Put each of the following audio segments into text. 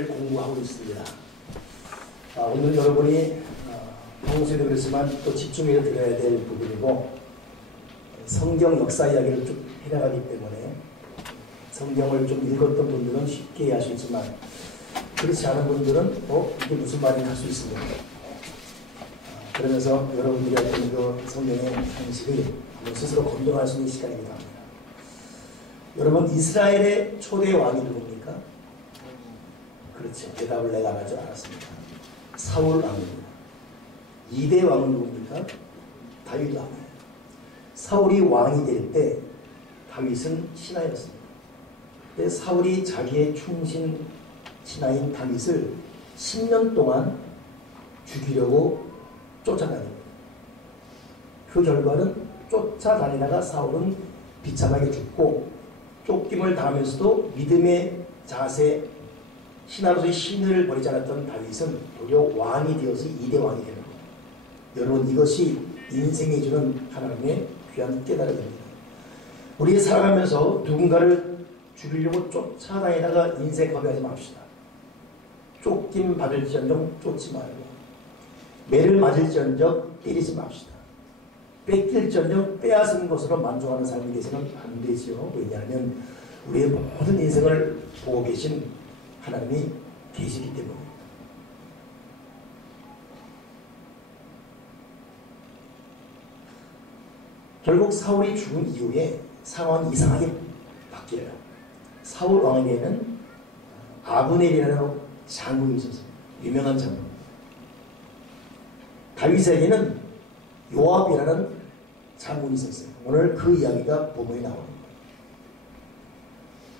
공부하고 있습니다. 오늘 여러분이 평소에도 그렇지만 또 집중해서 들어야 될 부분이고, 성경 역사 이야기를 쭉 해나가기 때문에 성경을 좀 읽었던 분들은 쉽게 이해할 수 있지만, 그렇지 않은 분들은 이게 무슨 말인가 할 수 있습니다. 그러면서 여러분들이 어떤 그 성경의 상식을 스스로 검증할 수 있는 시간이기도 합니다. 여러분, 이스라엘의 초대 왕이 누굽니까? 그렇죠. 대답을 내가 하지 않았습니다. 사울 왕입니다. 2대 왕은 누굽니까? 다윗 왕이에요. 사울이 왕이 될 때 다윗은 신하였습니다. 근데 사울이 자기의 충신 신하인 다윗을 10년 동안 죽이려고 쫓아다닙니다. 그 결과는 쫓아다니다가 사울은 비참하게 죽고, 쫓김을 당하면서도 믿음의 자세, 신하로서의 신을 버리지 않았던 다윗은 도리어 왕이 되어서 2대 왕이 되는 겁니다. 여러분, 이것이 인생이 주는 하나님의 귀한 깨달음입니다. 우리 살아가면서 누군가를 죽이려고 쫓아다니다가 인생 거부하지 맙시다. 쫓김 받을지언정 쫓지 말고, 매를 맞을지언정 때리지 맙시다. 뺏길지언정 빼앗은 것으로 만족하는 삶이 되서는 안 되지요. 왜냐하면 우리의 모든 인생을 보고 계신 하나님이 계시기 때문입니다. 결국 사울이 죽은 이후에 상황이 이상하게 바뀌어요. 사울 왕에게는 아브넬이라는 장군이 있었습니다. 유명한 장군. 다윗에게는 요압이라는 장군이 있었어요. 오늘 그 이야기가 본문에 나옵니다.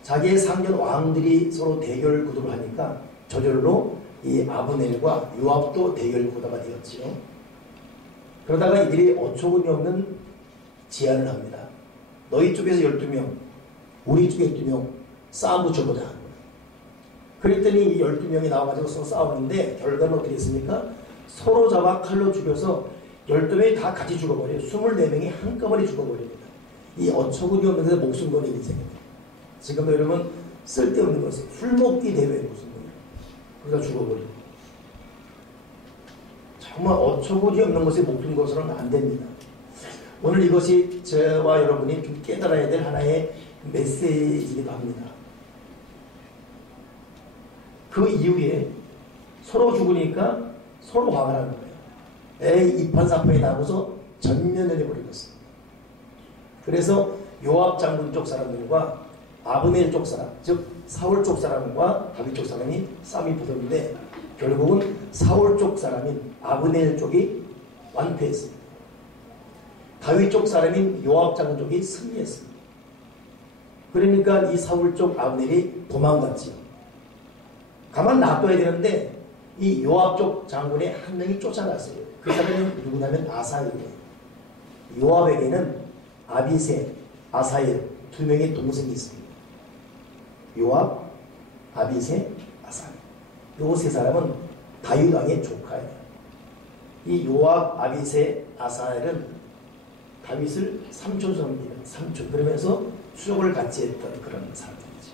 자기의 상전 왕들이 서로 대결 구도를 하니까 저절로 이 아브넬과 요압도 대결 구도가 되었지요. 그러다가 이들이 어처구니 없는 제안을 합니다. 너희 쪽에서 12명, 우리 쪽에 12명 싸움 붙여보자. 그랬더니 이 12명이 나와가지고 서로 싸우는데 결과는 어떻게 했습니까? 서로 잡아 칼로 죽여서 12명이 다 같이 죽어버려요. 24명이 한꺼번에 죽어버립니다. 이 어처구니 없는 데서 목숨 거는 인생입니다. 지금 여러분, 쓸데없는 것은 술 먹기 대회 무슨 거예요? 그러다 죽어버리고. 정말 어처구니 없는 것에 목숨 것으로는 안 됩니다. 오늘 이것이 저와 여러분이 좀 깨달아야 될 하나의 메시지이기도 합니다. 그 이후에 서로 죽으니까 서로 화가 나는 거예요. 이판사판이 나고서 전면전이 벌어졌습니다. 그래서 요압 장군 쪽 사람들과 아브넬 쪽 사람, 즉 사울 쪽 사람과 다윗 쪽 사람이 싸움이 붙었는데, 결국은 사울 쪽 사람인 아브넬 쪽이 완패했습니다. 다윗 쪽 사람인 요압 장군 쪽이 승리했습니다. 그러니까 이 사울 쪽 아브넬이 도망갔지요. 가만 놔둬야 되는데 이 요압 쪽 장군의 한 명이 쫓아갔어요. 그 사람은 누구냐면 아사엘이에요. 요압에게는 아비세, 아사엘 두 명의 동생이 있습니다. 요압, 아비세, 아사엘. 요 세 사람은 다윗 왕의 조카예요. 이 요압, 아비세, 아사엘은 다윗을 삼촌 섬기는 삼촌, 그러면서 수족을 같이 했던 그런 사람들이죠.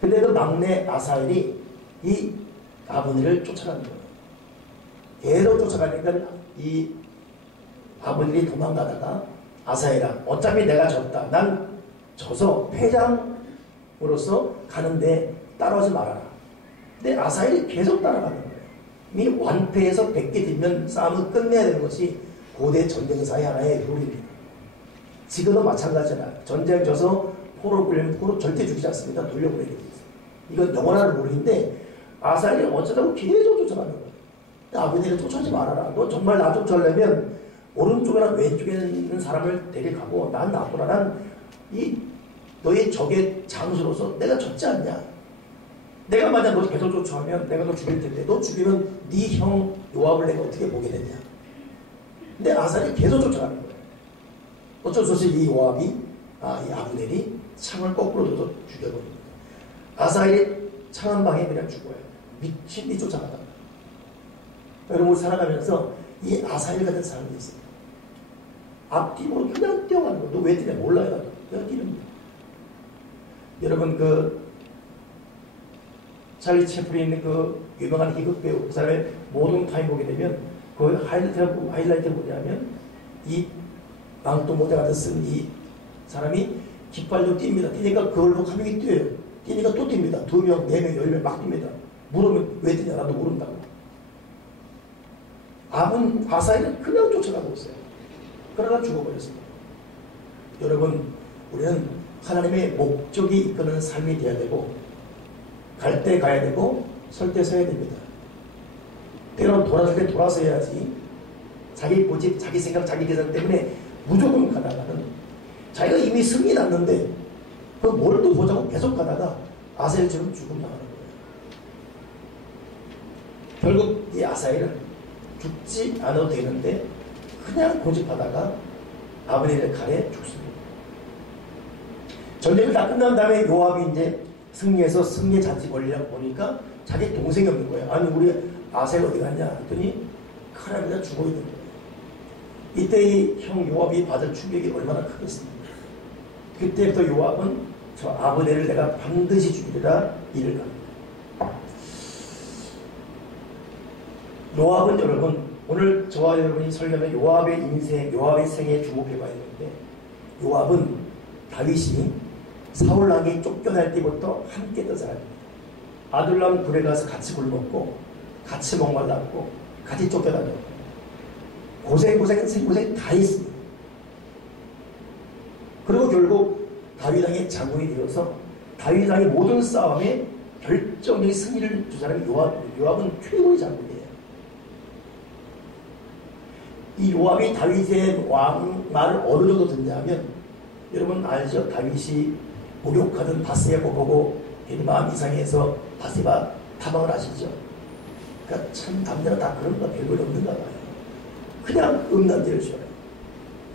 근데 그 막내 아사엘이 이 아브넬을 쫓아가는 거예요. 계속 쫓아가니까 이 아브넬이 도망가다가 아사엘아, 어차피 내가 졌다. 난 져서 패장으로서 가는데 따라오지 말아라. 근데 아사엘이 계속 따라가는 거예요. 이미 완패해서 100개 들면 싸움을 끝내야 되는 것이 고대 전쟁사의 하나의 룰입니다. 지금도 마찬가지잖아요. 전쟁 져서 포로 끌려면 포로 절대 죽이지 않습니다. 돌려보내게 돼 있어요. 이건 영원한 룰인데 아사엘이 어쩌다고 계속 쫓아가는 거예요. 아브넬을 쫓아오지 말아라. 너 정말 나 쫓아오려면 오른쪽이나 왼쪽에 있는 사람을 데려가고, 난 나쁘라. 난 너의 적의 장수로서 내가 졌지 않냐. 내가 만약 너 계속 쫓아오면 내가 너 죽일 텐데, 너 죽이면 네 형 요압을 내가 어떻게 보게 되냐. 근데 아사엘이 계속 쫓아가는 거예요. 어쩔 수 없이 이 요압이, 이 아브넬이 창을 거꾸로 둬서 죽여버립니다. 아사엘이 창 한 방에 그냥 죽어요. 미친 듯이 쫓아가다. 여러분, 살아가면서 이 아사엘 같은 사람이 있습니다. 앞뒤로 그냥 뛰어가는 거. 너 왜 뛰냐? 몰라요. 그냥 뛰는 거예요. 여러분, 찰리 채플린 그 유명한 희극 배우 그 사람의 모든 타임 보게 되면 그 하이라이트가 뭐냐면 이 망토 모자 같은 쓴 이 사람이 깃발로 뜁니다. 뛰니까 그걸 보고 한 명이 뛰어요. 뛰니까 또 뜁니다. 2명, 4명, 10명 막 뜁니다. 물으면 왜 뛰냐? 나도 모른다고. 아사히는 그냥 쫓아가고 있어요. 그러다 죽어버렸습니다. 여러분, 우리는 하나님의 목적이 이끄는 삶이 되어야 되고 갈 때 가야 되고 설 때 서야 됩니다. 때론 돌아설 때 돌아서야지. 자기 고집, 자기 생각, 자기 계산 때문에 무조건 가다가는 자기가 이미 승리 났는데 그 뭘 또 보자고 계속 가다가 아사히처럼 죽음 나가는 거예요. 결국 이 아사히는 죽지 않아도 되는데 그냥 고집하다가 아브넬의 칼에 죽습니다. 전쟁이 다 끝난 다음에 요압이 이제 승리해서 승리 잔치 벌리려고 보니까 자기 동생이 없는 거예요. 아니 우리 아사히 어디 갔냐 했더니 칼 안에다 죽어 있는 거예요. 이때 이 형 요압이 받을 충격이 얼마나 크겠습니까? 그때부터 요압은 저 아브넬을 내가 반드시 죽이리라 이를 갑니다. 요압은 여러분 오늘 저와 여러분이 설교하는 요압의 인생, 요압의 생에 주목해 봐야 되는데 요압은 다윗이 사울왕이 쫓겨날 때부터 함께 했던 사람입니다. 아둘람 굴에 가서 같이 굶었고 같이 목말랐고 같이 쫓겨다녔고 생고생 다 했습니다. 그리고 결국 다윗왕의 장군이 되어서 다윗왕의 모든 싸움에 결정적인 승리를 준 사람이 요압은 최고의 장군이에요. 이 요압이 다윗의 왕말을 어느 정도 듣냐면 여러분 알죠? 다윗이 목욕하던 바세바를 보고 괜히 마음 이상해서 바세바 탐방을 하시죠. 그러니까 참 남자가 다 그런가 별걸 없는가 봐요. 그냥 음란죄를 줘요.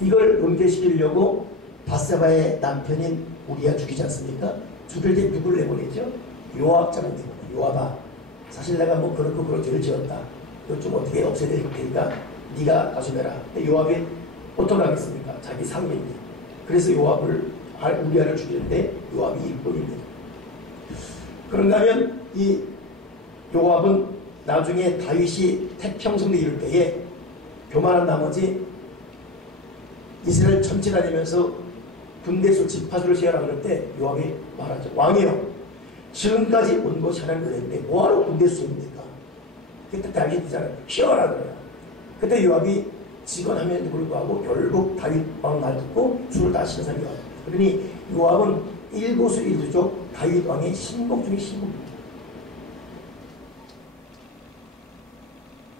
이걸 은폐시키려고 바세바의 남편인 우리야 죽이지 않습니까? 죽일 때 누구를 내보내죠? 요압장을 내보내요. 요압아, 사실 내가 뭐 그런 죄를 지었다. 이거 좀 어떻게 없애야 될 테니까 네가 가져내라. 요압이 어떻게 하겠습니까? 자기 상민이. 그래서 요압을 우리아를 죽이는데 요압이 일꾼입니다. 그런가 하면 이 요압은 나중에 다윗이 태평성대 이룰 때에 교만한 나머지 이스라엘 전체 다니면서 군대수 집파수를 시행하라 그럴 때 요압이 말하죠. 왕이여, 지금까지 온 것이 하나님 은혜인데 뭐하러 군대수입니까? 그때 다윗이 있잖아요. 쉬어라 그래요. 그때 요압이 직언함에도 불구하고 결국 다윗 왕 말 듣고 술을 다시는 사람이 요압. 그러니 요압은 일거수일투족 다윗 왕의 신복 중의 신복입니다.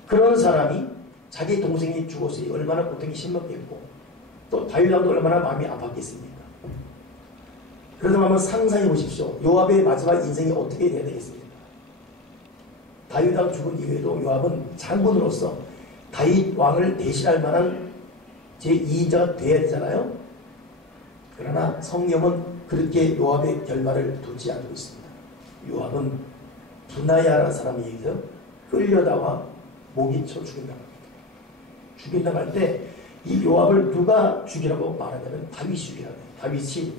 그런 사람이 자기 동생이 죽었으니 얼마나 고통이 심했겠고 또 다윗 왕도 얼마나 마음이 아팠겠습니까? 그래서 한번 상상해 보십시오. 요압의 마지막 인생이 어떻게 돼야 되겠습니까? 다윗 왕 죽은 이후에도 요압은 장군으로서 다윗 왕을 대신할 만한 제2인자가 돼야 되잖아요. 그러나 성경은 그렇게 요압의 결말을 두지 않고 있습니다. 요압은 분하야라는 사람이 여기서 끌려다와 목이 쳐 죽인다고 합니다. 죽인다고 할 때 이 요압을 누가 죽이라고 말하냐면 다윗이 죽이라고 해요. 다윗이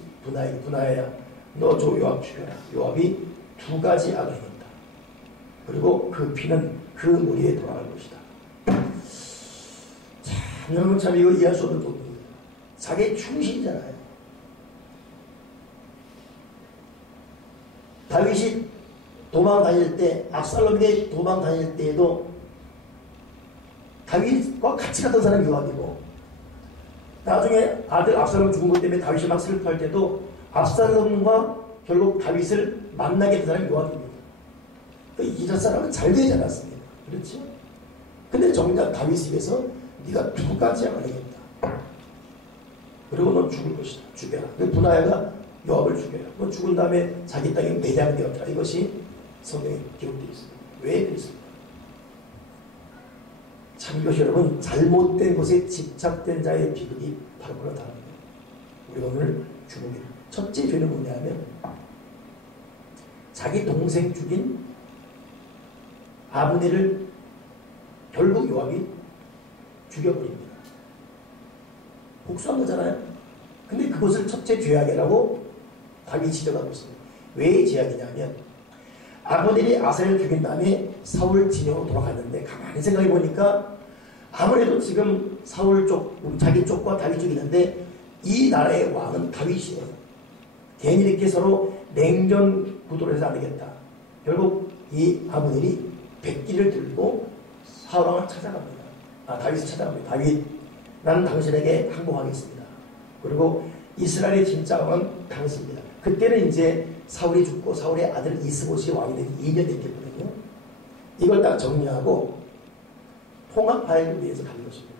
분하야야 너 저 요압 죽여라. 요압이 두 가지 악을 행했다. 그리고 그 피는 그 무리에 돌아갈 것이다. 참 여러분 참 이거 이해할 수 없는 부분입니다. 자기의 충신이잖아요. 다윗이 도망 다닐 때 압살롬이 도망 다닐 때에도 다윗과 같이 갔던 사람이 요압이고 나중에 아들 압살롬 죽은 것 때문에 다윗이 막 슬퍼할 때도 압살롬과 결국 다윗을 만나게 된 사람이 요압입니다. 이런 사람은 잘 되지 않았습니까? 그렇죠? 근데 정작 다윗이 위해서 네가 두 가지 악을 하겠다. 그리고 넌 죽을 것이다. 죽여라. 분하야가 요압을 죽여라. 너 죽은 다음에 자기 땅에 매장되었다. 이것이 성경에 기록되어 있습니다. 왜 그랬습니까? 참 이것이 여러분 잘못된 것에 집착된 자의 비극이 바로 그렇다는 거예요. 우리가 오늘 주목해요. 첫째 죄는 뭐냐면 자기 동생 죽인 아브넬을 결국 요압이 죽여버립니다. 복수한 거잖아요. 근데 그것을 첫째 죄악이라고 다윗이 지적하고 있습니다. 왜 죄악이냐면 아브넬이 아사를 죽인 다음에 사울 진영으로 돌아갔는데 가만히 생각해 보니까 아무래도 지금 사울 쪽, 자기 쪽과 다윗 쪽이 있는데 이 나라의 왕은 다윗이에요. 괜히 이렇게 서로 냉전 구도를 해서 안 되겠다. 결국 이 아브넬이 백기를 들고 사울 왕을 찾아갑니다. 다윗을 찾아갑니다. 다윗, 나는 당신에게 항복하겠습니다. 그리고 이스라엘의 진짜 왕은 당신입니다. 그때는 이제 사울이 죽고 사울의 아들 이스봇이 왕이 되기 2년 됐거든요. 이걸 딱 정리하고 통합화해를 위해서 가는 것입니다.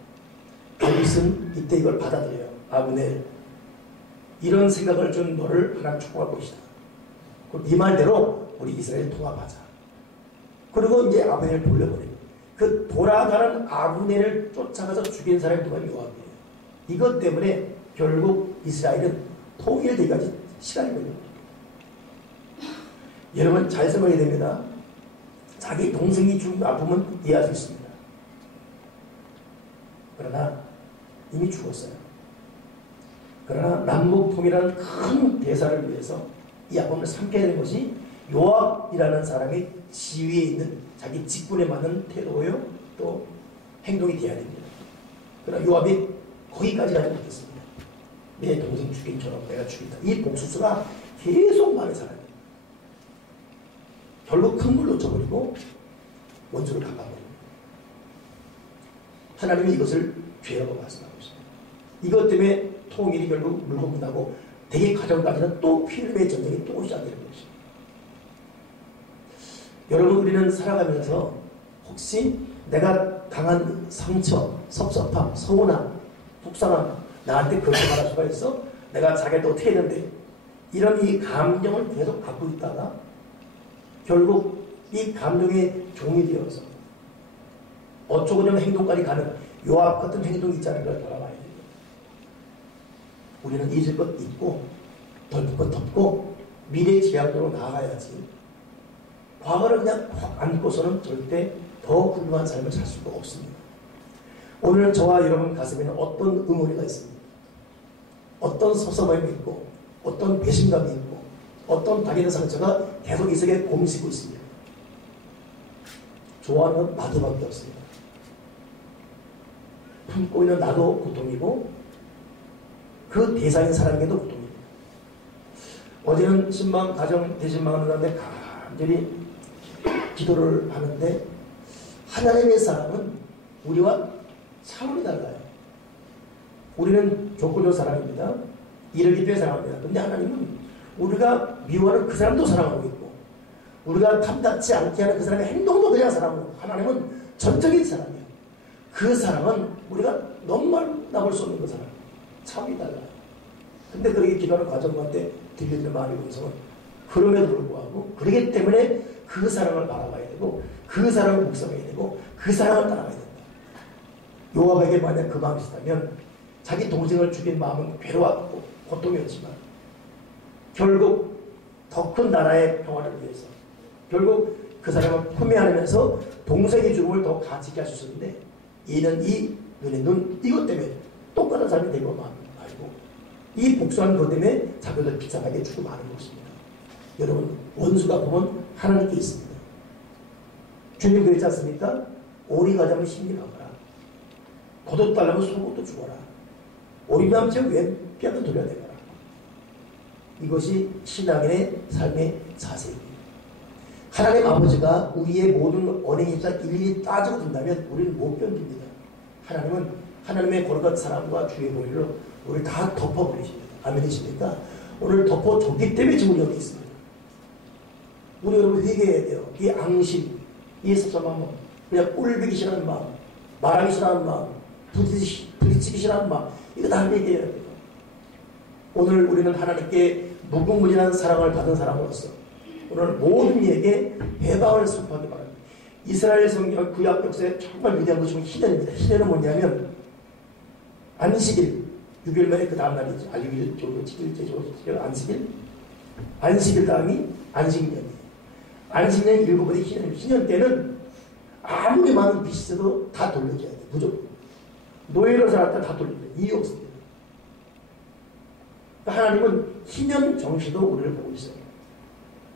다윗은 이때 이걸 받아들여요. 아브넬, 이런 생각을 준 너를 하나님 축복할 것이다. 그럼 이 말대로 우리 이스라엘 통합하자. 그리고 이제 아브넬을 돌려버려요. 그 돌아가는 아브넬을 쫓아가서 죽인 사람이 누가 요압이에요. 이것 때문에 결국 이스라엘은 통일되기까지 시간이 걸립니다. 여러분 잘 생각해야 됩니다. 자기 동생이 죽은 아픔은 이해할 수 있습니다. 그러나 이미 죽었어요. 그러나 남북 통일이라는 큰 대사를 위해서 이 아픔을 삼켜야 되는 것이 요압이라는 사람의 지위에 있는 자기 직분에 맞는 태도요 또 행동이 되어야 됩니다. 그러나 요압이 거기까지 가지 못했습니다. 내 동생 죽인처럼 내가 죽인다. 이 복수수가 계속 많은 사람이에요. 결국 큰 걸 놓쳐버리고 원수를 갚아버립니다. 하나님이 이것을 죄라고 말씀하고 있습니다. 이것 때문에 통일이 결국 물고 끝나고 대개 가정까지는 또 피름의 전쟁이 또 시작되는 것입니다. 여러분 우리는 살아가면서 혹시 내가 당한 상처, 섭섭함, 서운함, 속상함 나한테 그렇게 말할 수가 있어? 내가 자기도 어떻게 했는데 이런 이 감정을 계속 갖고 있다가 결국 이 감정의 종이 되어서 어쩌고저쩌고 행동까지 가는 요압 같은 행동이 있자는 걸 돌아봐야 돼요. 우리는 잊을 것 잊고 덮을 것 덮고 미래 지향으로 나아가야지 과거를 그냥 콕 안고서는 절대 더 훌륭한 삶을 살 수가 없습니다. 오늘 저와 여러분 가슴에는 어떤 응어리가 있습니다. 어떤 섭섭함이 있고 어떤 배신감이 있고 어떤 당연한 상처가 계속 이 속에 곰시고 있습니다. 좋아하는 건 나도밖에 없습니다. 품고 있는 나도 고통이고 그 대상인 사람에게도 고통입니다. 어제는 신방 가정 대신방을 하는데 간절히 기도를 하는데 하나님의 사랑은 우리와 차원이 달라요. 우리는 조건적 사랑입니다. 이르기 위해 사랑합니다. 근데 하나님은 우리가 미워하는 그 사람도 사랑하고 있고 우리가 탐탁지 않게 하는 그 사람의 행동도 그냥 사랑하고 전적인 사랑이에요. 그 사랑은 우리가 너무 만나볼 수 없는 그 사랑. 차원이 달라요. 근데 그렇게 기도하는 과정 가운데 들려지는 마음의 음성은 그럼에도 불구하고 그렇기 때문에 그 사랑을 바라봐야 되고 그 사랑을 묵상해야 되고 그 사랑을 따라가야 된다. 요압에게 만약 그 마음이 있었다면 자기 동생을 죽인 마음은 괴로웠고 고통이었지만 결국 더 큰 나라의 평화를 위해서 결국 그 사람을 품에 안으면서 동생의 죽음을 더 가지게 할 수 있었는데 이는 이 눈의 눈 이것 때문에 똑같은 사람이 되고 말고 이 복수하는 것 때문에 자기도 비참하게 죽고 마는 것입니다. 여러분 원수가 보면 하나님께 있습니다. 주님 그랬지 않습니까? 오리 가자면 심리 가거라. 겉옷 달라면 속옷도 주어라. 오리감치 왼뼈도 돌려내거라. 이것이 신앙인의 삶의 자세입니다. 하나님 아버지가 우리의 모든 언행입사 일일이 따지고 든다면 우리는 못 견딥니다. 하나님은 하나님의 거룩한 사랑과 주의 보혈로 우리를 다 덮어버리십니다. 아멘이십니까? 오늘 덮어줬기 때문에 지금 우리 여기 있습니다. 우리 여러분 회개해야 돼요. 이 앙심, 이 섭섭한 마음, 그냥 꼴보기 싫어하는 마음, 말하기 싫어하는 마음, 부딪히기 싫어하는 마음, 이거 다 회개해야 돼요. 오늘 우리는 하나님께 무궁무진한 사랑을 받은 사람으로서 오늘 모든 이에게 해방을 선포하기 바랍니다. 이스라엘 성경 구약 역사에 정말 위대한 것이 희년입니다. 희년은 뭐냐면 안식일 6일 만에 그 다음 날이죠. 6일 정도 7일째 안식일 안식일 다음이 안식년이에요. 안식년 7번의 희년입니다. 희년 때는 아무리 많은 빚이 있어도 다 돌려줘야 돼요. 무조건. 노예로 살았다 다 돌려줘야 돼요. 이유 없습니다. 하나님은 희년 정시도 우리를 보고 있어요.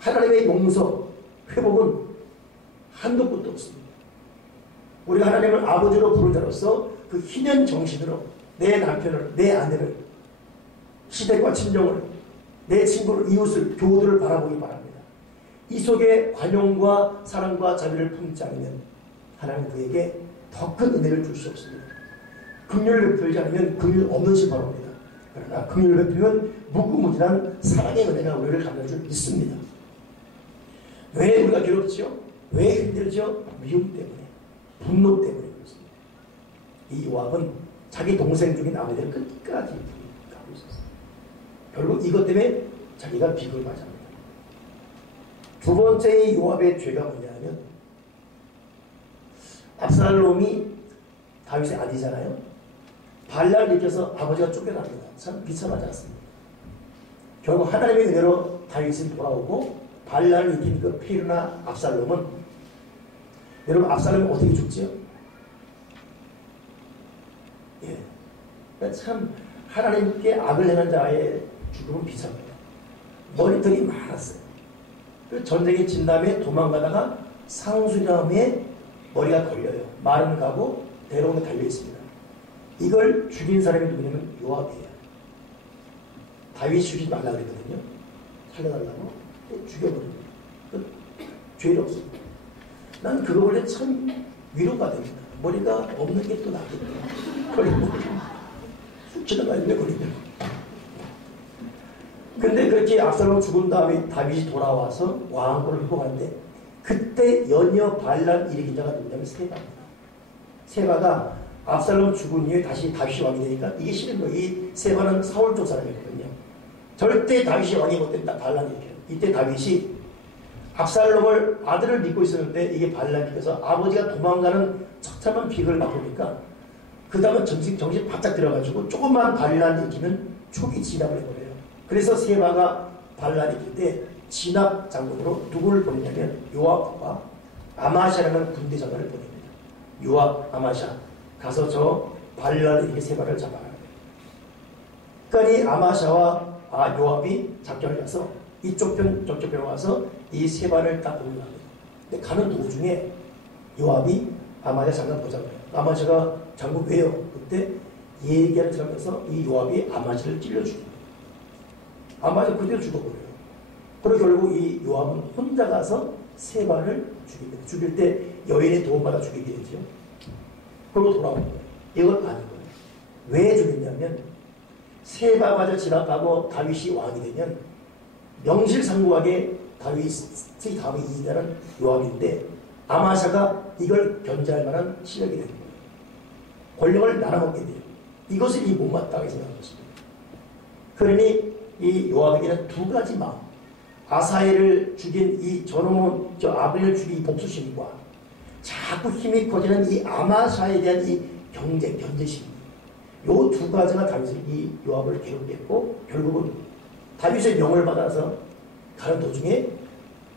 하나님의 용서, 회복은 한도 끝도 없습니다. 우리가 하나님을 아버지로 부른 자로서 그 희년 정신으로 내 남편을, 내 아내를, 시댁과 친정을, 내 친구를, 이웃을, 교우들을 바라보기 바랍니다. 이 속에 관용과 사랑과 자비를 품지 않으면 하나님 그에게 더 큰 은혜를 줄 수 없습니다. 긍휼을 베풀지 않으면 긍휼 없는 심판입니다. 그러나 긍휼을 베풀면 무궁무진한 사랑의 은혜가 우리를 감는 줄 믿습니다. 왜 우리가 괴롭죠? 왜 힘들죠? 미움 때문에, 분노 때문에 그렇습니다. 이 요압은 자기 동생 중인 아버지를 끝까지 가고 있었어요. 결국 이것 때문에 자기가 비극을 맞이합니다. 두 번째 요압의 죄가 뭐냐면 압살롬이 다윗의 아들이잖아요. 반란을 일으켜서 아버지가 쫓겨납니다. 참 비참하지 않습니까? 결국 하나님의 은혜로 다윗은 돌아오고 반란을 일으킨 그 피르나 압살롬은, 여러분 압살롬이 어떻게 죽지요? 예, 참 하나님께 악을 행한 자의 죽음은 비참합니다. 머리털이 많았어요. 그 전쟁에 진 다음에 도망가다가 상수염에 머리가 걸려요. 말은 가고 대롱에 달려 있습니다. 이걸 죽인 사람이 누구냐면 요압이에요. 다윗이 죽이지 말라 그랬거든요. 살려달라고 죽여버립니다. 죄를 없습니다. 난 그거 원래 참 위로가 됩니다. 머리가 없는 게 또 낫겠다. 걸리면 쑥 지나가는데 걸리면. 근데 그렇게 압살롬 죽은 다음에 다윗이 돌아와서 왕권을 회복하는데 그때 연이어 반란 일으킨 자가 누구냐면 세바입니다. 세바가 압살롬 죽은 이후에 다시 다윗이 왕이 되니까 이게 싫은 거예요. 이 세바는 사울 쪽 사람이거든요. 절대 다윗이 왕이 못된다. 반란이 일으켜요. 이때 다윗이 압살롬을 아들을 믿고 있었는데 이게 반란이 일으켜서 아버지가 도망가는 처참한 비극을 맛보니까 그 다음은 정신 바짝 들어가지고 조금만 반란이 일으키면 초기 진압을 해버려요. 그래서 세바가 반란이 일으킬 때 진압 장군으로 누구를 보내냐면 요압과 아마샤라는 군대 장관을 보냅니다. 요압, 아마샤 가서 저 반란을 일으킨 세바를 잡아야 돼요. 그러니까 이 아마샤와 요압이 작전을 가서 이쪽 편 저쪽 편 와서 이 세바를 딱 공격합니다. 근데 가는 도중에 요압이 아마샤 장관 보자고요. 아마샤가 장군 왜요? 그때 얘기하는 척하면서 이 요압이 아마샤를 찔러 죽입니다. 아마샤 그대로 죽어버려요. 그리고 결국 이 요압은 혼자 가서 세바를 죽입니다. 죽일 때 여인의 도움받아 죽이게 되죠. 그리고 돌아오는 거예요. 이건 아닌 거예요. 왜 죽였냐면 세바가 진압하고 다윗이 왕이 되면 명실상부하게 다윗의 다음에 이기자는 요압인데 아마샤가 이걸 견제할 만한 실력이 되는 거예요. 권력을 나눠먹게 돼요. 이것을 이 못마땅하게 생각한 것입니다. 그러니 이 요압에게는 두 가지 마음, 아사엘을 죽인 이 저놈은 아벨을 죽인 이 복수심과 자꾸 힘이 커지는 이 아마샤에 대한 이 견제심, 요 두 가지가 다윗이 이 요압을 괴롭혔고 결국은 다윗의 명을 받아서 가는 도중에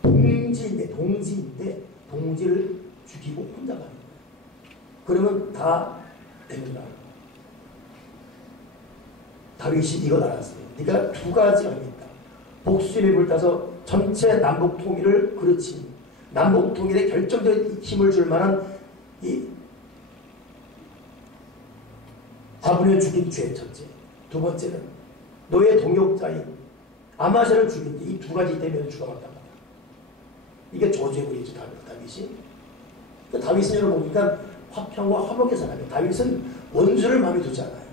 동지인데 동지를 죽이고 혼자 가는 거예요. 그러면 다 됩니다. 다윗이 이걸 알았어요. 네가 두 가지가 있다. 복수심에 불타서 전체 남북 통일을 그르친, 남북 통일에 결정적인 힘을 줄 만한 이 아브넬을 죽인 죄 첫째. 두 번째는 너의 동역자인 아마샤를 죽인 이 두 가지 때문에 죽어갔단 말이야. 이게 저주의 글이죠, 다윗이. 그러니까 다윗은 여러분 보니까 화평과 화목의 사람이에요. 다윗은 원수를 마음에 두지 않아요.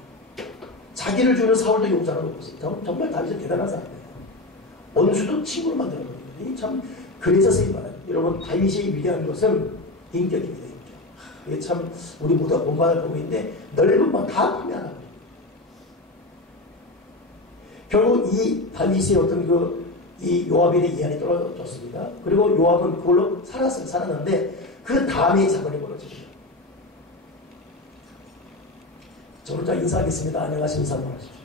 자기를 주는 사울도 용서하는 것이죠. 정말 다윗은 대단한 사람이에요. 원수도 친구로 만들어버립니다. 이게 참 그래서 쓰임 말아요. 여러분 다윗이 위대한 것은 인격입니다. 인격. 이게 참 우리 모두가 본받을 부분인데 넓은 건 다 판매하나. 결국 이 다윗의 어떤 이 요압의 이안이 떨어졌습니다. 그리고 요압은 그걸로 살았는데 그 다음에 사건이 벌어집니다. 저 혼자 인사하겠습니다. 안녕하십니까. 인사하십시오.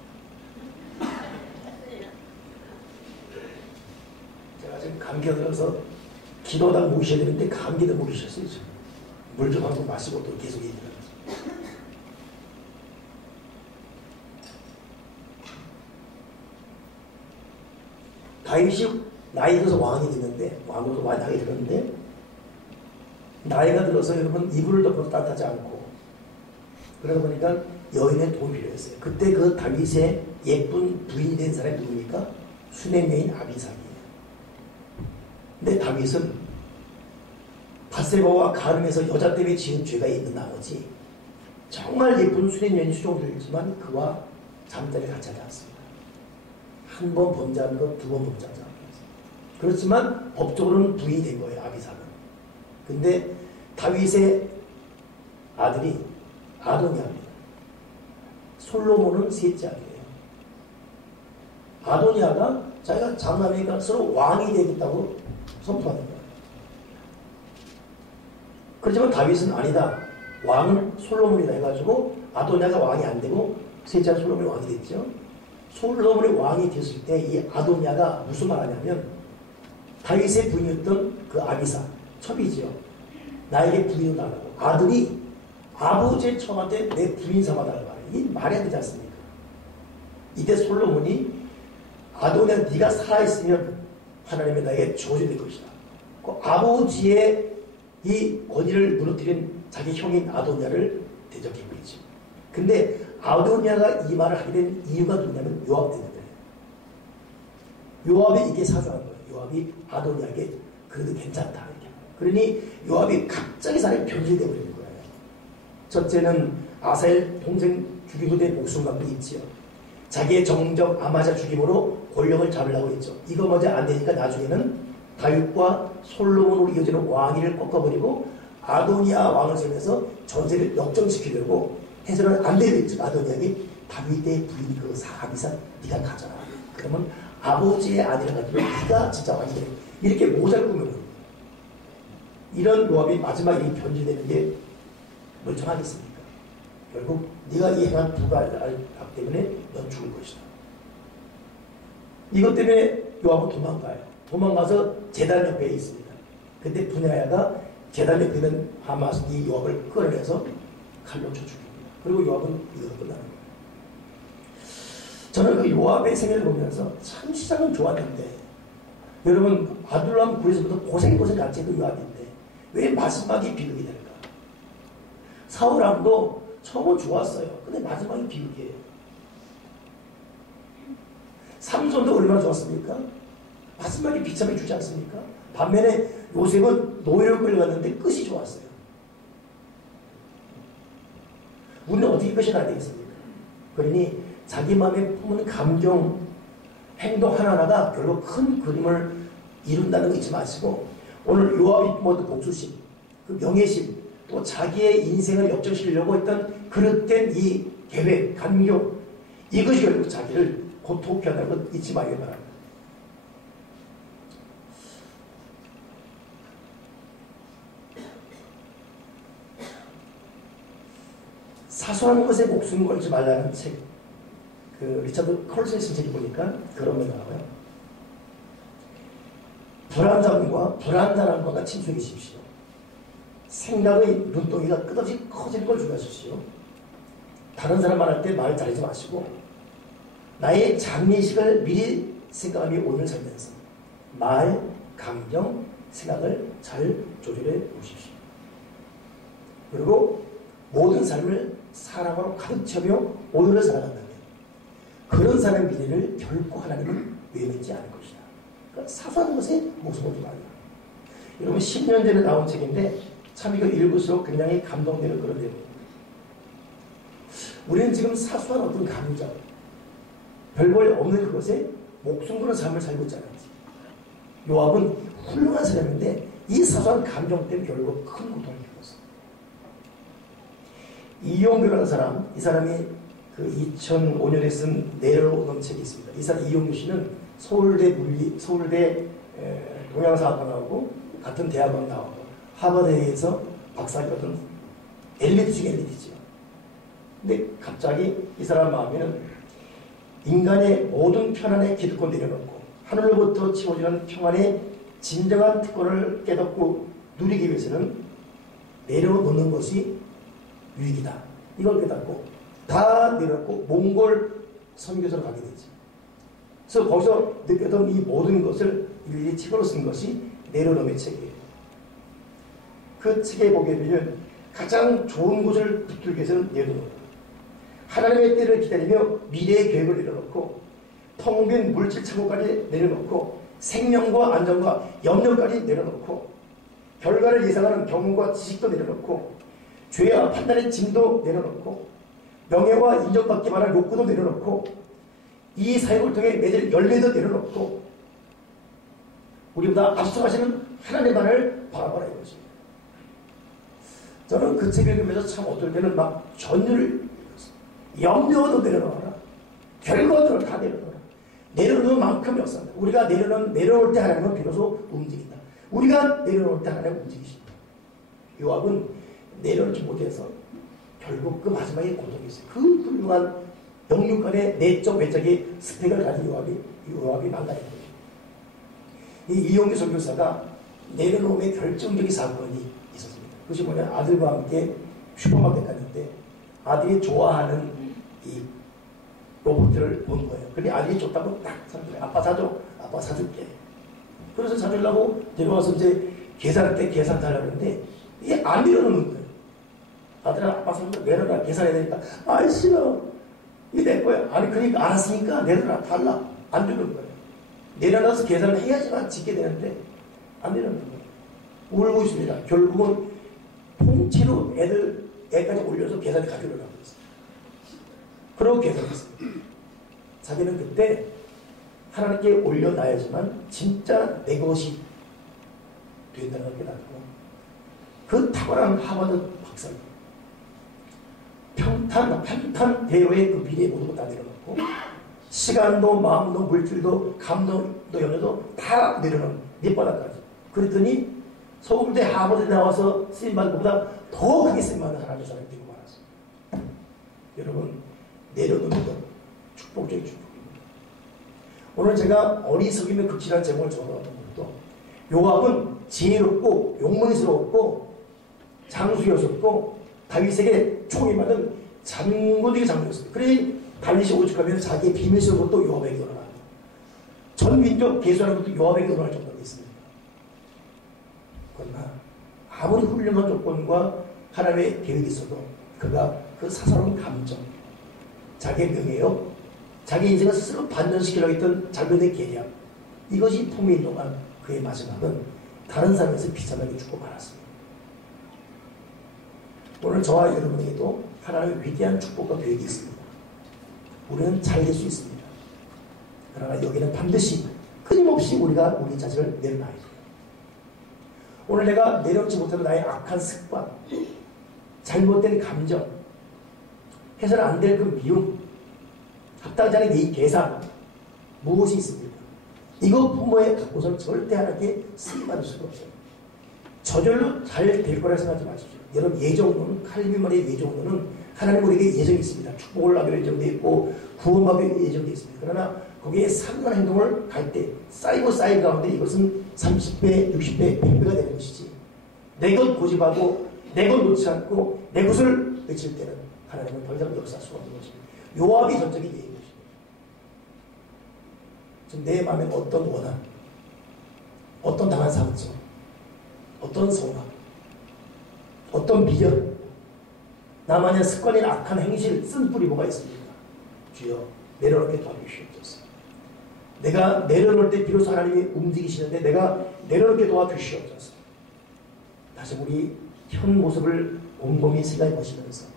제가 지금 감기가 들어서 기도당 모셔야 되는데 감기도 모르셨어요. 물 좀 한 번 마시고 또 계속 얘기하면서. 다윗이 나이 들어서 왕이 됐는데, 왕으로도 많이 나이 들었는데, 나이가 들어서 여러분 이불을 덮어도 따뜻하지 않고, 그러다 보니까 여인의 도움이 필요했어요. 그때 그 다윗의 예쁜 부인이 된 사람이 누굽니까? 수냄 여인 아비삭이에요. 근데 다윗은 밧세바와 가늠해서 여자 때문에 지은 죄가 있는 나머지 정말 예쁜 수냄 여인 수종들이지만 그와 잠자리를 같이 하지 않습니다. 한 번 범죄한 것, 두 번 범죄하지 않습니다. 그렇지만 법적으로는 부인이 된 거예요, 아비삭은. 근데 다윗의 아들이 아도니아입니다. 솔로몬은 셋째 아들이에요. 아도니아가 자기가 장남이니까 서로 왕이 되겠다고 선포하는 거예요. 그렇지만 다윗은 아니다. 왕은 솔로몬이다 해가지고 아도니아가 왕이 안 되고 셋째 아들 솔로몬이 왕이 됐죠. 솔로몬이 왕이 됐을 때 이 아도니아가 무슨 말 하냐면 다윗의 부인이었던 그 아비사, 첩이지요. 나에게 부인을 달라고. 아들이 아버지의 첩한테 내 부인 삼아달라고 말해요. 이게 말이 안 되지 않습니까? 이때 솔로몬이 아도니아 네가 살아있으면 하나님이 나에게 주어질 것이다. 그 아버지의 이 권위를 무너뜨린 자기 형인 아도니아를 대적했고 있죠. 근데 아도니아가 이 말을 하게 된 이유가 누구냐면 요압 때문에. 요압이 이게 사주한 거예요. 요압이 아도니아에게 그래도 괜찮다. 이렇게. 그러니 요압이 갑자기 사람이 변질되어 버리는 거예요. 첫째는 아사엘 동생 죽이고 된 목숨감도 있지요. 자기의 정적 아마자 죽임으로 권력을 잡으려고 했죠. 이거 먼저 안 되니까 나중에는 다윗과 솔로몬으로 이어지는 왕위를 꺾어버리고 아도니아 왕을 세면서 전세를 역전시키려고 해서는 안 되겠죠. 아도니아에게 다윗의 부인 그 아비사 네가 가져라. 그러면 아버지의 아들을 가지고 네가 진짜 왕이 돼. 이렇게 모자를 꾸며요. 이런 요압이 마지막에 변질되는 게 멀쩡하겠습니까? 결국 네가 이 행한 두 가지 악 때문에 넌 죽을 것이다. 이것 때문에 요압은 도망가요. 도망가서 제단 옆에 있습니다. 근데 분야야가 제단 옆에 있는 하마스 이 요압을 끌어내서 칼로 쳐 죽입니다. 그리고 요압은 이대로 끝나는 거예요. 저는 그 요압의 생애를 보면서 참 시작은 좋았는데 여러분 아둘람 굴에서부터 고생 같이 해도 요압인데 왜 마지막이 비극이 될까? 사울왕도 처음은 좋았어요. 근데 마지막이 비극이에요. 삼손도 얼마나 좋았습니까? 마지막에 비참해 주지 않습니까? 반면에 요셉은 노예로 끌려갔는데 끝이 좋았어요. 우리는 어떻게 끝이 나야 되겠습니까? 그러니 자기 마음에 품은 감정, 행동 하나하나가 결국 큰 그림을 이룬다는 거 잊지 마시고 오늘 요압이 모두 복수심, 그 명예심, 또 자기의 인생을 역전시키려고 했던 그릇된 이 계획, 감격, 이것이 결국 자기를 고통케 한다는 것 잊지 말기 바랍니다. 사소한 것에 목숨 걸지 말라는 책, 그 리차드 컬슨의 책이 보니까 그런 거 나와요. 불안감과 불안단함과 침묵이십시오. 생각의 눈덩이가 끝없이 커지는 걸 주의하십시오. 다른 사람 말할 때 말 잘하지 마시고 나의 장례식을 미리 생각하며 오늘 살면서 말, 감정, 생각을 잘 조절해 보십시오. 그리고 모든 삶을 사랑으로 가득 채우며 오늘을 살아간다면 그런 사람의 미래를 결코 하나님은 외면하지 않을 것이다. 그러니까 사소한 것에 목숨을 걸지 말라. 여러분 10년 전에 나온 책인데 참 이거 읽을수록 굉장히 감동되는 그런 내용입니다. 우리는 지금 사소한 어떤 감정, 별볼 없는 그것에 목숨 거는 삶을 살고 있잖아요. 요압은 훌륭한 사람인데 이 사소한 감정 때문에 결국 큰 고통을 겪었어요. 이용규라는 사람, 이 사람이 그 2005년에 쓴 내려오는 책이 있습니다. 이 사람 이용규 씨는 서울대 동양사학과 나오고 같은 대학원 나오고 하버드에서 박사학위 받은 엘리트 중에 엘리트지요. 근데 갑자기 이 사람 마음에는 인간의 모든 편안의 기득권 내려놓고 하늘로부터 치워지는 평안의 진정한 특권을 깨닫고 누리기 위해서는 내려놓는 것이 유익이다. 이걸 깨닫고 다 내려놓고 몽골 선교사로 가게 되지. 그래서 거기서 느꼈던 이 모든 것을 일일이 책으로 쓴 것이 내려놓음의 책이에요. 그 책에 보게 되면 가장 좋은 곳을 붙들기 위해서는 내려놓는다. 하나님의 때를 기다리며 미래의 계획을 내려놓고 텅 빈 물질 창고까지 내려놓고 생명과 안전과 염려까지 내려놓고 결과를 예상하는 경험과 지식도 내려놓고 죄와 판단의 짐도 내려놓고 명예와 인정받기만 할 욕구도 내려놓고 이 사역을 통해 맺을 열매도 내려놓고 우리보다 앞서가시는 하나님만을 바라보라 이것입니다. 저는 그 책을 읽으면서 참 어떨 때는 막 전율을 읽었어요. 염려도 내려놓아라. 결과들을 다 내려놓아라. 내려놓는 만큼이 없습니다. 우리가 내려놓을 때 하나님은 비로소 움직인다. 우리가 내려놓을 때 하나님은 움직이십니다. 요압은 내려놓지 못해서 결국 그 마지막에 고통이 있어요. 그 훌륭한 영육간의 내적 외적의 스펙을 가진 요압이 망가진 거죠. 이 이용규 선교사가 내려놓음의 결정적인 사건이 있었습니다. 그것이 뭐냐, 아들과 함께 슈퍼마켓 갔는데 아들이 좋아하는 이 로봇을 본 거예요. 근데 아들이 좋다고 딱 사줄게. 아빠 사줘. 아빠 사줄게. 그래서 사주려고 데려와서 이제 계산할 때 계산하려고 하는데 이게 안 내려놓는 거예요. 아들아, 아빠 사줘. 내려놔. 계산해야 되니까. 아이, 싫어. 이게 내 거야. 아니, 그러니까 알았으니까 내려놔. 달라. 안 주는 거예요. 내려놔서 계산을 해야지만 짓게 되는데 안 내려놓는 거예요. 울고 있습니다. 결국은 통째로 애까지 올려서 계산을 가져오려고 했어요. 그러고 계산했습니다. 자기는 그때 하나님께 올려놔야지만 진짜 내 것이 된다는 걸 깨닫고 그 탁월한 하버드 박사님 평탄 대로의 그 미래의 모든 걸 다 내려놓고 시간도 마음도 물질도 감동도 염려도 다 내려놓은 밑바닥까지. 그랬더니 서울대 하버드에 나와서 쓰임받은 것보다 더 크게 쓰임받는 하나님의 사람이 되고 말았어요. 여러분, 내려놓는 것 축복적인 축복입니다. 오늘 제가 어리석임의 극치라는 제목을 적어놨던 것도 요압은 지혜롭고 용맹스러웠고 장수였었고 다윗에게 총이 맞은 장군에게 장군이었습니다. 그래 다윗이 오죽하면 자기의 비밀스러운 것도 요압에게 드러납니다. 전 민족 계수하는 것도 요압에게 드러날 정도로 있습니다. 그러나 아무리 훌륭한 조건과 하나님의 계획이 있어도 그가 그 사사로운 감정, 자기의 명예요, 자기 인생을 스스로 반전시키려고 했던 자기의 계략, 이것이 품인 동안 그의 마지막은 다른 사람에서 비참하게 죽고 말았습니다. 오늘 저와 여러분에게도 하나님의 위대한 축복과 계획이 있습니다. 우리는 잘 될 수 있습니다. 그러나 여기는 반드시 끊임없이 우리가 우리 자신을 내려놔야 돼요. 오늘 내가 내려놓지 못하는 나의 악한 습관, 잘못된 감정, 해서는 안 될 그 미움, 합당하지 않은 이 계산, 무엇이 있습니까? 이거 부모에 갖고서는 절대 하나님께 쓰임받을 수가 없어요. 저절로 잘 될 거라 생각하지 마십시오. 여러분, 예정론은, 칼빈말의 예정론은 하나님 우리에게 예정이 있습니다. 축복을 하기로 예정되어 있고 구원받기로 예정되어 있습니다. 그러나 거기에 상당한 행동을 갈 때 쌓이고 쌓인 가운데 이것은 30배, 60배, 100배가 되는 것이지, 내 것 고집하고 내 것 놓지 않고 내 것을 외칠 때는 하나님은 더 이상 역사할 수가 없는 것입니다. 요압이 전적인 예인 것입니다. 지금 내 마음에 어떤 원한, 어떤 당한 상처, 어떤 소망, 어떤 미련, 나만의 습관인 악한 행실, 쓴뿌리 뭐가 있습니까? 주여, 내려놓게 도와주시옵소서. 내가 내려놓을 때 비로소 하나님이 움직이시는데 내가 내려놓게 도와주시옵소서. 다시 우리 현 모습을 곰곰이 생각해 보시면서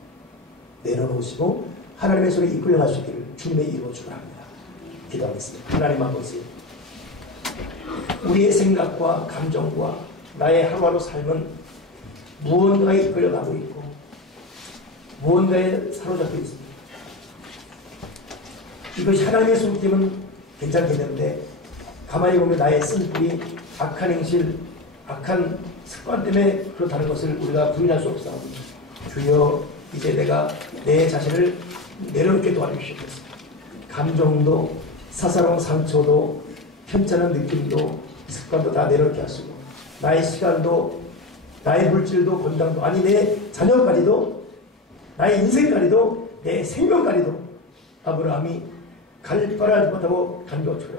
내려놓으시고 하나님의 손에 이끌려갈 수 있기를 주님의 이름으로 축원합니다. 기도하겠습니다. 하나님 아버지, 우리의 생각과 감정과 나의 하루하루 삶은 무언가에 이끌려가고 있고 무언가에 사로잡혀 있습니다. 이것이 하나님의 손길은 괜찮겠는데 가만히 보면 나의 쓴뿌리, 악한 행실, 악한 습관 때문에 그렇다는 것을 우리가 부인할 수 없사옵니다. 주여, 이제 내가 내 자신을 내려놓게 도와주시옵소서. 감정도, 사사로운 상처도, 편찮은 느낌도, 습관도 다 내려놓게 하시고 나의 시간도, 나의 물질도, 건강도, 아니 내 자녀까지도, 나의 인생까지도, 내 생명까지도 아브라함이 갈 바를 알지 못하고 간교처럼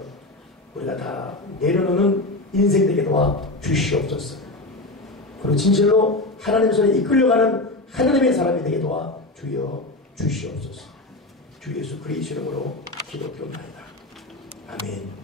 우리가 다 내려놓는 인생 되게 도와 주시옵소서. 그리고 진실로 하나님 손에 이끌려가는 하나님의 사람이 되게 도와 주여 주시옵소서. 주 예수 그리스도 이름으로 기도드립니다. 아멘.